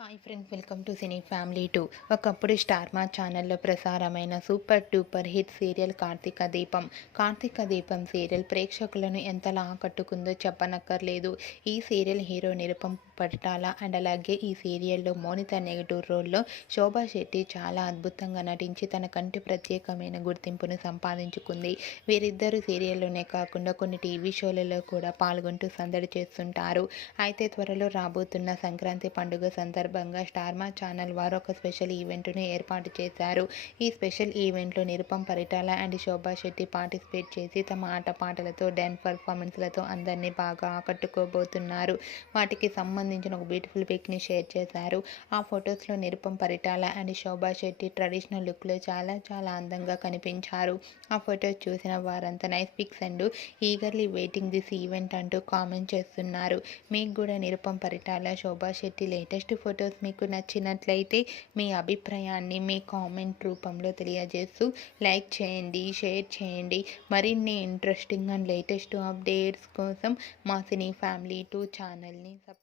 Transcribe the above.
Hi friends welcome to cine family two ఒకప్పుడు star Maa ఛానల్లో ప్రసారమైన super duper hit serial Karthika Deepam. Karthika Deepam serial ప్రేక్షకులను ఎంతలా ఆకట్టుకుందో చెప్పనక్కర్లేదు. ఈ సీరియల్ హీరో నిరుపం పట్టాల. అండ్ అలాగే ఈ సీరియల్లో మోనిత నెగటివ్ రోల్లో శోభా శెట్టి చాలా అద్భుతంగా నటించి తన కంటి ప్రత్యేకమైన గుర్తింపును సంపాదించుకుంది. వీరిద్దరు సీరియల్లోనే కాకుండా కొన్ని టీవీ షోలలో కూడా పాల్గొంటూ సందడి చేస్తుంటారు. అయితే త్వరలో రాబోతున్న సంక్రాంతి పండుగ సందర్భంగా స్టార్మా ఛానల్ వారు ఒక స్పెషల్ ఈవెంట్ను ఏర్పాటు చేశారు. ఈ స్పెషల్ ఈవెంట్లో నిరుపం పరిటాల అండ్ శోభా శెట్టి పార్టిసిపేట్ చేసి తమ ఆటపాటలతో డ్యాన్స్ పర్ఫార్మెన్స్లతో అందరినీ బాగా ఆకట్టుకోబోతున్నారు. వాటికి సంబంధించి సంబంధించిన ఒక బ్యూటిఫుల్ పిక్ని షేర్ చేశారు. ఆ ఫొటోస్లో నిరుపం పరిటాల అండ్ శోభా శెట్టి ట్రెడిషనల్ లుక్లో చాలా చాలా అందంగా కనిపించారు. ఆ ఫొటోస్ చూసిన వారంతా nice pics and eagerly waiting this event అంటూ కామెంట్ చేస్తున్నారు. మీకు కూడా నిరుపం పరిటాల శోభా శెట్టి లేటెస్ట్ ఫొటోస్ మీకు నచ్చినట్లయితే మీ అభిప్రాయాన్ని మీ కామెంట్ రూపంలో తెలియజేస్తూ లైక్ చేయండి షేర్ చేయండి. మరిన్ని ఇంట్రెస్టింగ్ అండ్ లేటెస్ట్ అప్డేట్స్ కోసం మా సినీ ఫ్యామిలీ టూ ఛానల్ని సబ్